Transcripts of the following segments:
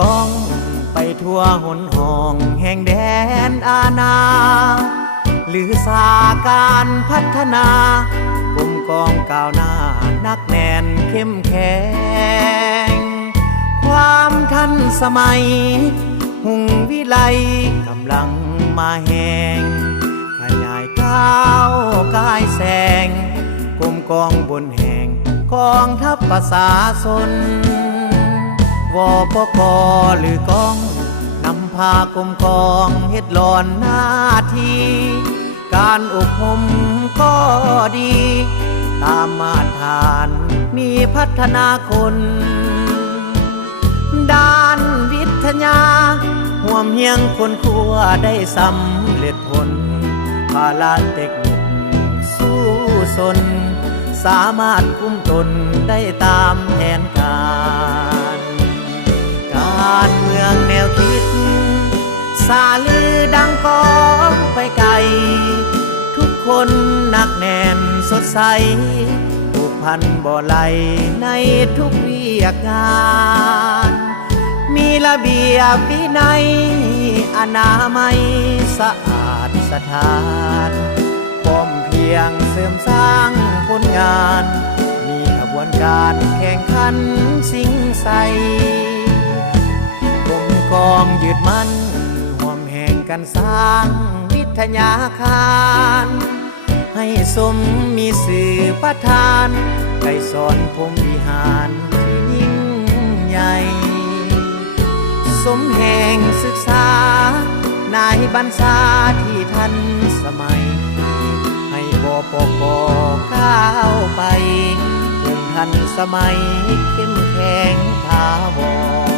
กองไปทั่วหนห้องแห่งแดนอาณาหรือสาการพัฒนากลุ่มกองก้าวหน้านักแน่นเข้มแข็งความทันสมัยหุ่งวิไลกำลังมาแห่งขยายก้าวกายแสงกลุ่มกองบนแห่งกองทัพประชาชนวปกหรือกองนำพากรมกองเฮ็ดหลอนหน้าที่การอบรมก็ดีตามมาตรฐานมีพัฒนาคนด้านวิทยาห่วมเฮียงคนครัวได้สำเร็จผลภาระเทคนิคสู้สนสามารถคุมตนได้ตามแผนการเมืองแนวคิดสาลือดังก้องไปไกลทุกคนหนักแน่นสดใสผูกพันบ่ไหลในทุกเวียกงานมีระเบียบวินัยอนามัยสะอาดสถานพร้อมเพียงเสริมสร้างผลงานมีขบวนการแข่งขันสิ่งใสกรมกองยืดมั่นห่วมแห่งกันสร้างวิทยาคารให้สมมีสื่อประทานได้สอนพรหมวิหารที่ยิ่งใหญ่สมแห่งศึกษานายบรรษาที่ทันสมัยให้บปกก้าวไปเพื่อทันสมัยเข้มแข็งถาวร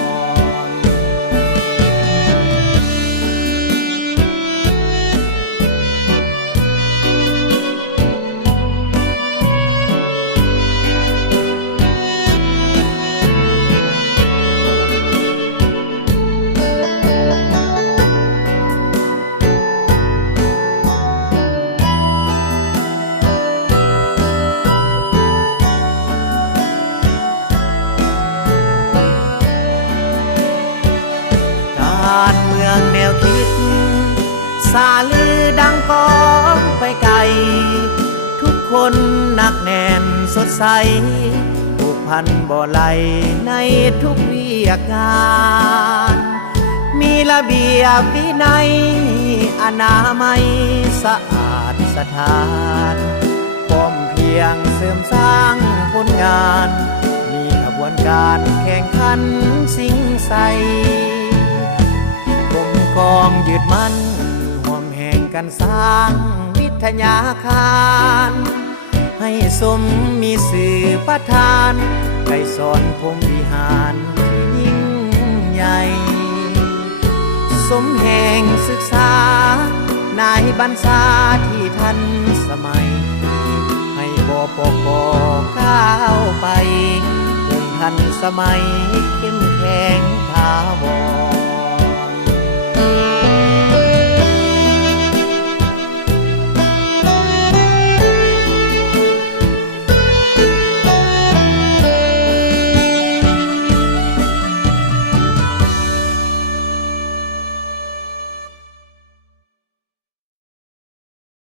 การเมืองแนวคิดสาลือดังก้องไปไกลทุกคนหนักแน่นสดใสผูกพันบ่ไหลในทุกเวียกงานมีระเบียบวินัยอนามัยสะอาดสถานพร้อมเพียงเสริมสร้างผลงานมีขบวนการแข่งขันสิ่งใสกองยืดมั่นห่วมแห่งกันสร้างวิทยาคารให้สมมีสื่อประทานได้สอนพรหมวิหารที่ยิ่งใหญ่สมแห่งศึกษานายบรรษาที่ทันสมัยให้บปกก้าวไปเพื่อทันสมัยเข้มแข็งถาวร